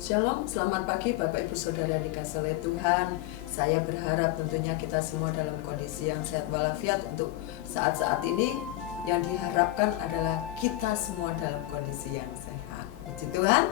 Shalom, selamat pagi Bapak Ibu Saudara dikasih oleh Tuhan. Saya berharap tentunya kita semua dalam kondisi yang sehat walafiat untuk saat-saat ini. Yang diharapkan adalah kita semua dalam kondisi yang sehat. Puji Tuhan.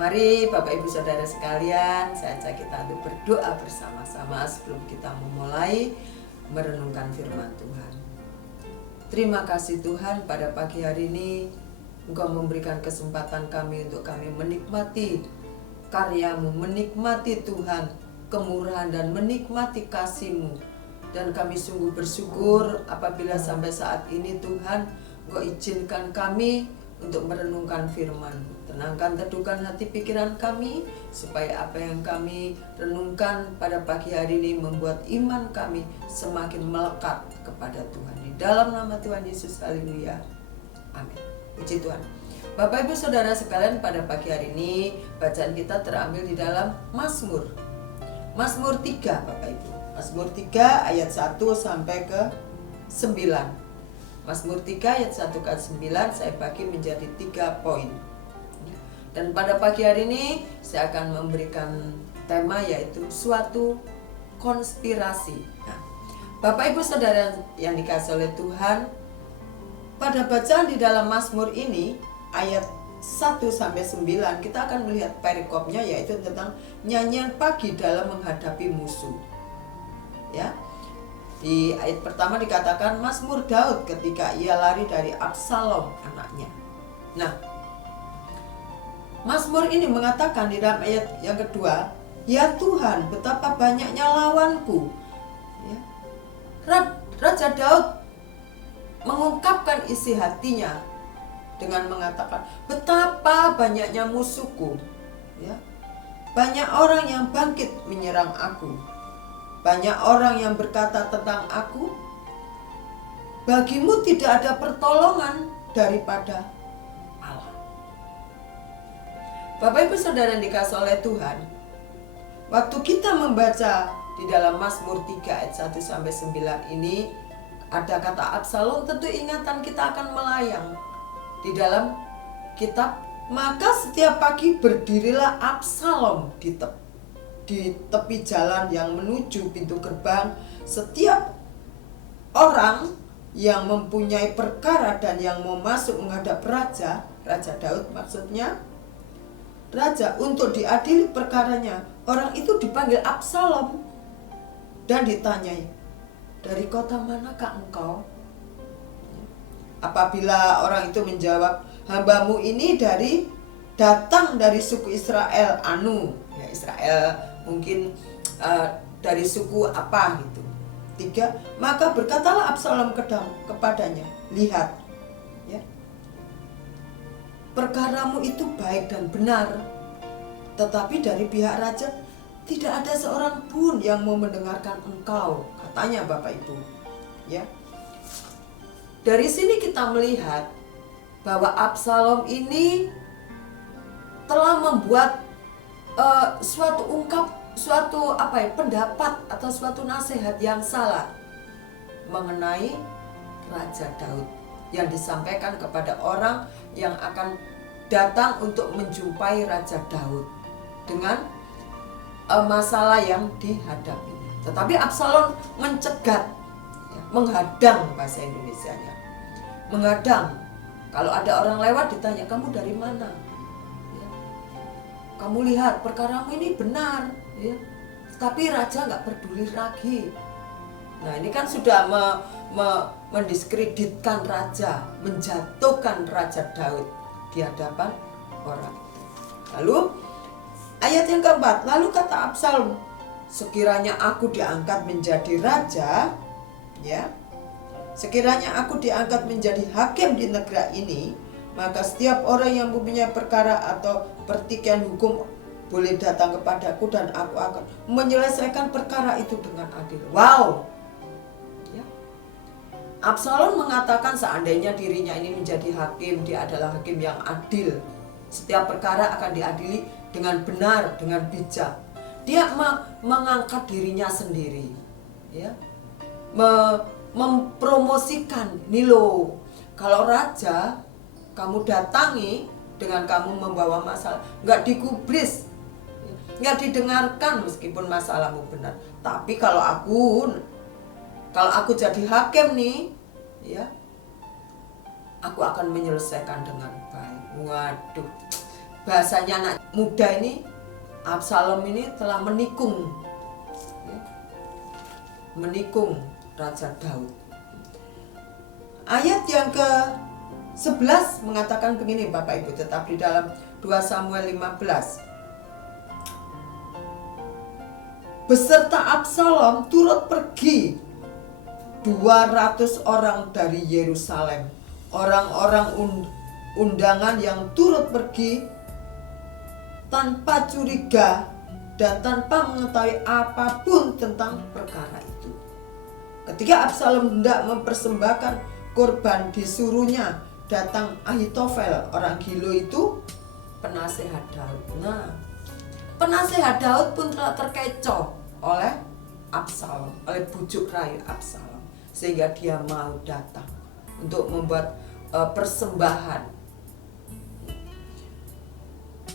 Mari Bapak Ibu Saudara sekalian, saya ajak kita untuk berdoa bersama-sama sebelum kita memulai merenungkan firman Tuhan. Terima kasih Tuhan, pada pagi hari ini Engkau memberikan kesempatan kami untuk kami menikmati karya-Mu, menikmati Tuhan kemurahan dan menikmati kasih-Mu. Dan kami sungguh bersyukur apabila sampai saat ini Tuhan Engkau izinkan kami untuk merenungkan firman-Mu. Tenangkan, teduhkan hati pikiran kami supaya apa yang kami renungkan pada pagi hari ini membuat iman kami semakin melekat kepada Tuhan. Di dalam nama Tuhan Yesus, haleluya, amin. Puji Tuhan. Bapak Ibu Saudara sekalian, pada pagi hari ini bacaan kita terambil di dalam Mazmur 3 Bapak Ibu. Mazmur 3 ayat 1 sampai ke 9. Mazmur 3 ayat 1 ke 9 saya bagi menjadi 3 poin. Dan pada pagi hari ini saya akan memberikan tema yaitu suatu konspirasi. Nah, Bapak Ibu Saudara yang dikasihi oleh Tuhan, pada bacaan di dalam Mazmur ini ayat 1 sampai 9 kita akan melihat perikopnya yaitu tentang nyanyian pagi dalam menghadapi musuh. Ya. Di ayat pertama dikatakan Mazmur Daud ketika ia lari dari Absalom anaknya. Nah, Mazmur ini mengatakan di dalam ayat yang kedua, ya Tuhan, betapa banyaknya lawanku. Ya. Raja Daud mengungkapkan isi hatinya dengan mengatakan betapa banyaknya musuhku, ya. Banyak orang yang bangkit menyerang aku, banyak orang yang berkata tentang aku, bagimu tidak ada pertolongan daripada Allah. Bapak Ibu Saudara yang dikasihi oleh Tuhan, waktu kita membaca di dalam Mazmur 3 ayat 1 sampai 9 ini ada kata Absalom, tentu ingatan kita akan melayang di dalam kitab. Maka setiap pagi berdirilah Absalom di tepi jalan yang menuju pintu gerbang. Setiap orang yang mempunyai perkara dan yang mau masuk menghadap Raja Daud maksudnya, Raja, untuk diadili perkaranya, orang itu dipanggil Absalom dan ditanyai, dari kota manakah engkau? Apabila orang itu menjawab, hambamu ini datang dari suku Israel anu, ya Israel mungkin dari suku apa gitu. 3, maka berkatalah Absalom kepadanya, lihat, ya, perkaramu itu baik dan benar, tetapi dari pihak raja tidak ada seorang pun yang mau mendengarkan engkau, katanya Bapak Ibu. Ya. Dari sini kita melihat bahwa Absalom ini telah membuat suatu pendapat atau suatu nasihat yang salah mengenai Raja Daud yang disampaikan kepada orang yang akan datang untuk menjumpai Raja Daud dengan masalah yang dihadapi. Tetapi Absalom mencegat, ya, menghadang bahasa Indonesianya, menghadang. Kalau ada orang lewat ditanya, kamu dari mana? Ya. Kamu lihat perkaramu ini benar, ya. Tapi raja nggak peduli lagi. Nah, ini kan sudah mendiskreditkan raja, menjatuhkan Raja Daud di hadapan orang. Lalu ayat yang keempat, lalu kata Absalom, sekiranya aku diangkat menjadi raja, ya, sekiranya aku diangkat menjadi hakim di negara ini, maka setiap orang yang mempunyai perkara atau pertikaian hukum boleh datang kepadaku dan aku akan menyelesaikan perkara itu dengan adil. Wow, ya. Absalom mengatakan seandainya dirinya ini menjadi hakim, dia adalah hakim yang adil. Setiap perkara akan diadili dengan benar, dengan bijak. Dia mengangkat dirinya sendiri, ya, mempromosikan, nih loh, kalau raja kamu datangi dengan kamu membawa masalah, nggak digubris, nggak didengarkan meskipun masalahmu benar. Tapi kalau aku jadi hakim nih, ya, aku akan menyelesaikan dengan baik. Waduh, bahasanya anak muda ini, Absalom ini telah menikung, ya, menikung Raja Daud. Ayat yang ke-11 mengatakan begini Bapak Ibu, tetap di dalam 2 Samuel 15. Beserta Absalom turut pergi 200 orang dari Yerusalem. Orang-orang undangan yang turut pergi tanpa curiga dan tanpa mengetahui apapun tentang perkara itu. Ketika Absalom hendak mempersembahkan korban, disuruhnya datang Ahitofel, orang Gilo itu, penasehat Daud. Nah, penasehat Daud pun telah terkecoh oleh Absalom, oleh bujuk rayu Absalom, sehingga dia mau datang untuk membuat persembahan.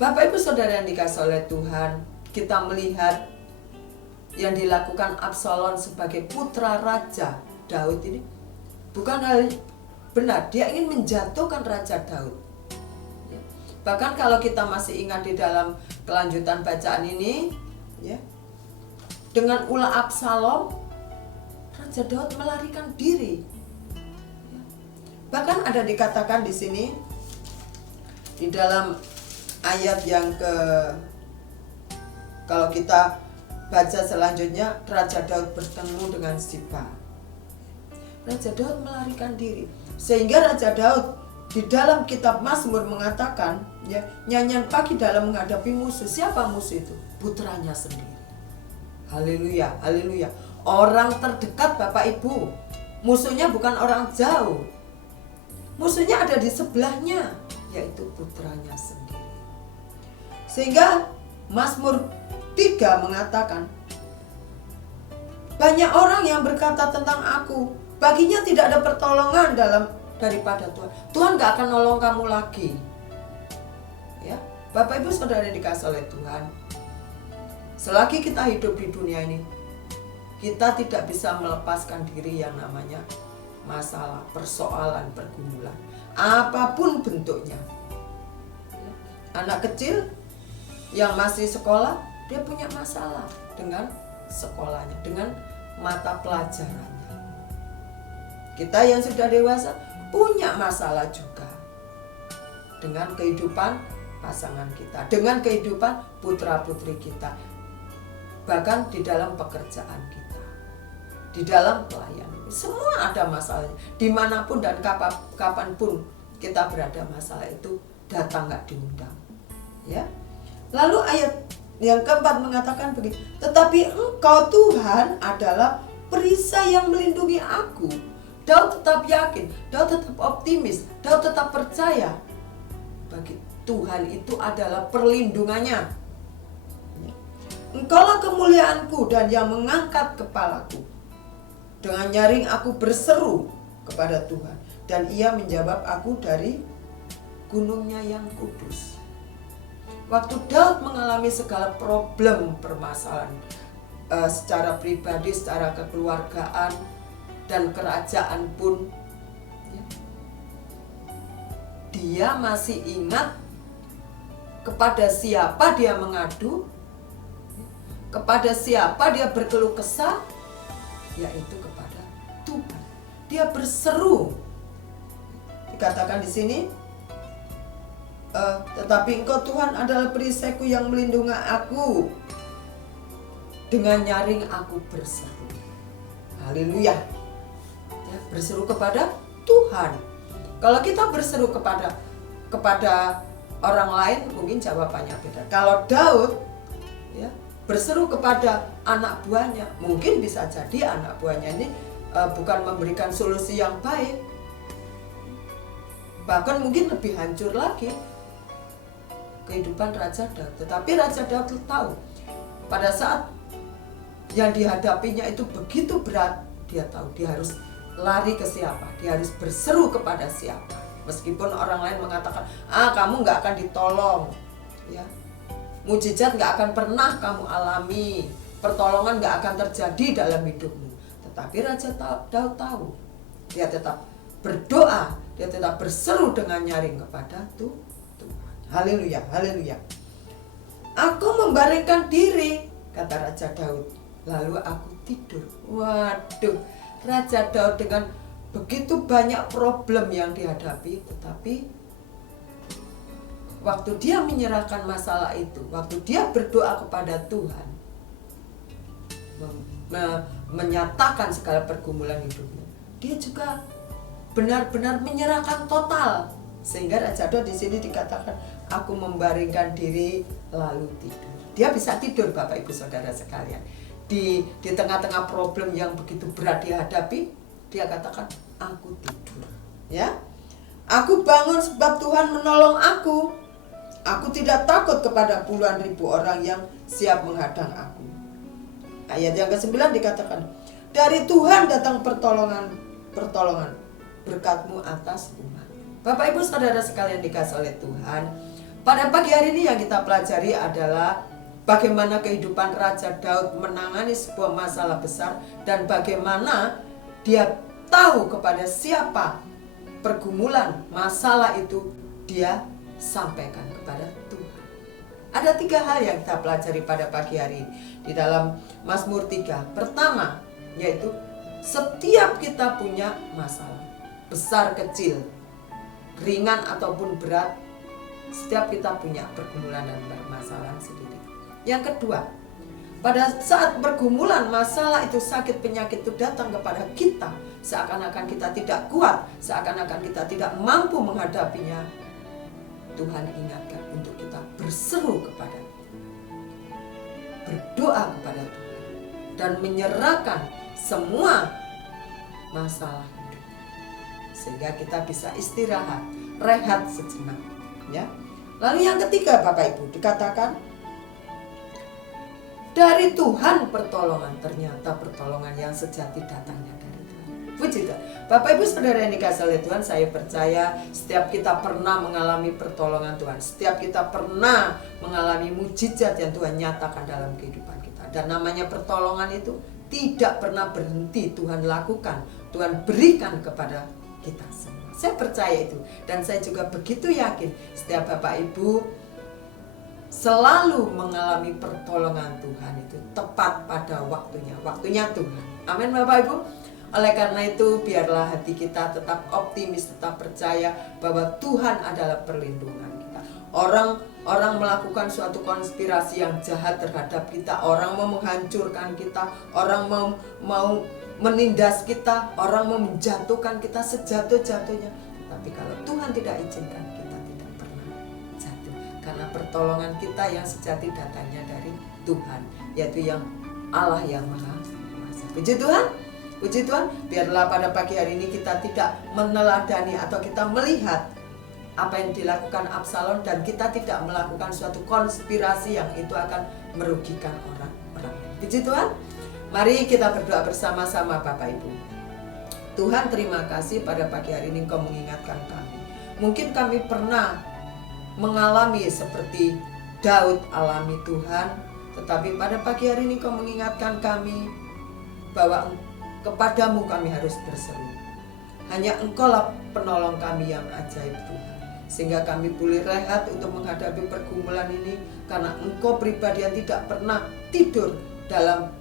Bapak Ibu Saudara yang dikasihi oleh Tuhan, kita melihat yang dilakukan Absalom sebagai putra Raja Daud ini bukan hal benar. Dia ingin menjatuhkan Raja Daud. Bahkan kalau kita masih ingat di dalam kelanjutan bacaan ini, ya, dengan ulah Absalom, Raja Daud melarikan diri. Bahkan ada dikatakan di sini di dalam ayat yang kalau kita baca selanjutnya, Raja Daud bertemu dengan Siba. Raja Daud melarikan diri, sehingga Raja Daud di dalam kitab Mazmur mengatakan, ya, nyanyian pagi dalam menghadapi musuh. Siapa musuh itu? Putranya sendiri. Haleluya, haleluya. Orang terdekat Bapak Ibu. Musuhnya bukan orang jauh. Musuhnya ada di sebelahnya, yaitu putranya sendiri. Sehingga Mazmur 3 mengatakan, banyak orang yang berkata tentang aku, baginya tidak ada pertolongan daripada Tuhan. Tuhan gak akan nolong kamu lagi. Ya, Bapak Ibu Saudara dikasihi oleh Tuhan, selagi kita hidup di dunia ini, kita tidak bisa melepaskan diri yang namanya masalah, persoalan, pergumulan, apapun bentuknya. Anak kecil yang masih sekolah, dia punya masalah dengan sekolahnya, dengan mata pelajarannya. Kita yang sudah dewasa punya masalah juga dengan kehidupan pasangan kita, dengan kehidupan putra-putri kita, bahkan di dalam pekerjaan kita, di dalam pelayanan. Semua ada masalahnya, dimanapun dan kapanpun kita berada, masalah itu datang gak diundang, ya. Lalu ayat yang keempat mengatakan begini, tetapi Engkau Tuhan adalah perisai yang melindungi aku. Daud tetap yakin, Daud tetap optimis, Daud tetap percaya bagi Tuhan itu adalah perlindungannya. Engkaulah kemuliaanku dan yang mengangkat kepalaku. Dengan nyaring aku berseru kepada Tuhan, dan Ia menjawab aku dari gunungnya yang kudus. Waktu Daud mengalami segala problem, permasalahan secara pribadi, secara kekeluargaan, dan kerajaan pun, ya, dia masih ingat kepada siapa dia mengadu, kepada siapa dia berkeluh kesah, yaitu kepada Tuhan. Dia berseru. Dikatakan di sini, tetapi Engkau Tuhan adalah perisaiku yang melindungi aku. Dengan nyaring aku berseru. Haleluya. Ya, berseru kepada Tuhan. Kalau kita berseru kepada orang lain, mungkin jawabannya beda. Kalau Daud, ya, berseru kepada anak buahnya, mungkin bisa jadi anak buahnya ini bukan memberikan solusi yang baik, bahkan mungkin lebih hancur lagi kehidupan Raja Daud. Tetapi Raja Daud tahu pada saat yang dihadapinya itu begitu berat, dia tahu dia harus lari ke siapa, dia harus berseru kepada siapa. Meskipun orang lain mengatakan, kamu nggak akan ditolong, ya, mujizat nggak akan pernah kamu alami, pertolongan nggak akan terjadi dalam hidupmu. Tetapi Raja Daud tahu, dia tetap berdoa, dia tetap berseru dengan nyaring kepada Tuhan. Haleluya, haleluya. Aku membaringkan diri, kata Raja Daud, lalu aku tidur. Waduh, Raja Daud dengan begitu banyak problem yang dihadapi, tetapi waktu dia menyerahkan masalah itu, waktu dia berdoa kepada Tuhan, menyatakan segala pergumulan hidupnya, dia juga benar-benar menyerahkan total. Sehingga Raja Daud di sini dikatakan, aku membaringkan diri lalu tidur. Dia bisa tidur, Bapak Ibu Saudara sekalian. Di tengah-tengah problem yang begitu berat dihadapi, dia katakan, aku tidur. Ya, aku bangun sebab Tuhan menolong aku. Aku tidak takut kepada puluhan ribu orang yang siap menghadang aku. Ayat yang ke-9 dikatakan, dari Tuhan datang pertolongan, berkat-Mu atas umat. Bapak Ibu Saudara sekalian dikasihi oleh Tuhan, pada pagi hari ini yang kita pelajari adalah bagaimana kehidupan Raja Daud menangani sebuah masalah besar, dan bagaimana dia tahu kepada siapa pergumulan masalah itu dia sampaikan kepada Tuhan. Ada 3 hal yang kita pelajari pada pagi hari ini di dalam Mazmur 3. Pertama, yaitu setiap kita punya masalah, besar kecil, ringan ataupun berat, setiap kita punya pergumulan dan permasalahan sendiri. Yang kedua, pada saat pergumulan masalah itu, sakit penyakit itu datang kepada kita, seakan-akan kita tidak kuat, seakan-akan kita tidak mampu menghadapinya, Tuhan ingatkan untuk kita berseru kepada Tuhan, berdoa kepada Tuhan, dan menyerahkan semua masalah hidup, sehingga kita bisa istirahat, rehat sejenak, ya. Lalu yang ketiga, Bapak Ibu, dikatakan dari Tuhan pertolongan. Ternyata pertolongan yang sejati datangnya dari Tuhan. Puji Tuhan. Bapak Ibu Saudara yang dikasihi oleh Tuhan, saya percaya setiap kita pernah mengalami pertolongan Tuhan. Setiap kita pernah mengalami mujizat yang Tuhan nyatakan dalam kehidupan kita. Dan namanya pertolongan itu tidak pernah berhenti Tuhan lakukan, Tuhan berikan kepada kita semua. Saya percaya itu, dan saya juga begitu yakin setiap Bapak Ibu selalu mengalami pertolongan Tuhan itu tepat pada waktunya Tuhan. Amin Bapak Ibu. Oleh karena itu, biarlah hati kita tetap optimis, tetap percaya bahwa Tuhan adalah perlindungan kita. Orang melakukan suatu konspirasi yang jahat terhadap kita, orang mau menghancurkan kita, orang mau menindas kita, orang mau menjatuhkan kita sejatuh-jatuhnya. Tapi kalau Tuhan tidak izinkan, kita tidak pernah jatuh. Karena pertolongan kita yang sejati datangnya dari Tuhan, yaitu yang Allah yang Maha Kuasa. Puji Tuhan. Puji Tuhan, biarlah pada pagi hari ini kita tidak meneladani atau kita melihat apa yang dilakukan Absalom, dan kita tidak melakukan suatu konspirasi yang itu akan merugikan orang-orang. Puji Tuhan. Mari kita berdoa bersama-sama Bapak Ibu. Tuhan, terima kasih pada pagi hari ini Engkau mengingatkan kami. Mungkin kami pernah mengalami seperti Daud alami Tuhan, tetapi pada pagi hari ini Engkau mengingatkan kami bahwa kepadamu kami harus berseru. Hanya Engkaulah penolong kami yang ajaib Tuhan, sehingga kami boleh rehat untuk menghadapi pergumulan ini, karena Engkau pribadi yang tidak pernah tidur dalam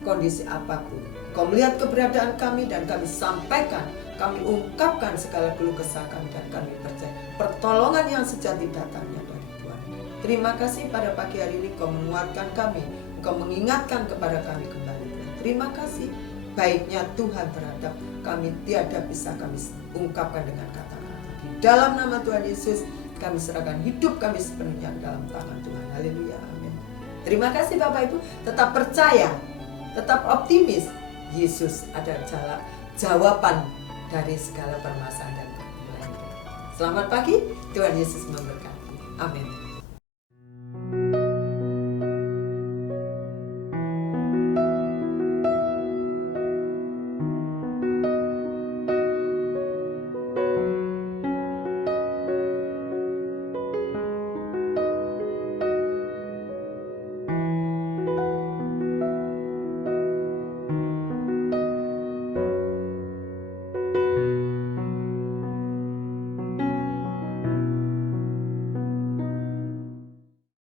kondisi apapun. Kau melihat keberadaan kami dan kami sampaikan, kami ungkapkan segala keluh kesah kami, dan kami percaya pertolongan yang sejati datangnya dari Tuhan. Terima kasih pada pagi hari ini Kau menguatkan kami, Kau mengingatkan kepada kami kembali. Terima kasih. Baiknya Tuhan terhadap kami tiada bisa kami ungkapkan dengan kata-kata. Di dalam nama Tuhan Yesus kami serahkan hidup kami sepenuhnya dalam tangan Tuhan. Haleluya, amin. Terima kasih Bapak Ibu. Tetap percaya, tetap optimis. Yesus adalah jawaban dari segala permasalahan dan pergumulan. Selamat pagi, Tuhan Yesus memberkati. Amin.